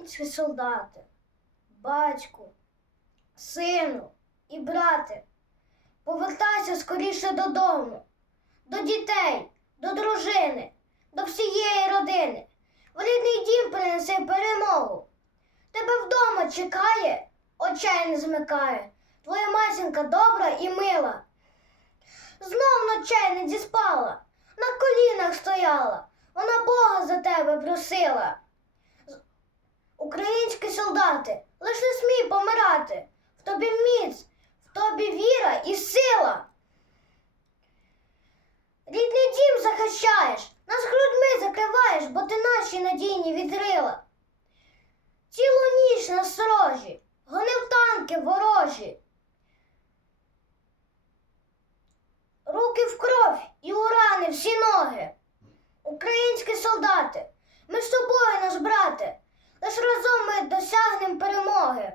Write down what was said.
Інші солдати, батьку, сину і брате, повертайся скоріше додому, до дітей, до дружини, до всієї родини. В рідний дім принеси перемогу. Тебе вдома чекає, очей не змикає. Твоя матінка добра і мила. Знов ночей не діспала, на колінах стояла, вона Бога за тебе просила. Солдати, лиш не смій помирати. В тобі міць, в тобі віра і сила. Рідний дім захищаєш, нас грудьми закриваєш, бо ти наші надійні відрила. Цілу ніч на сторожі, гонив танки ворожі. Руки в кров і у рани всі ноги. Українські солдати, перемоги.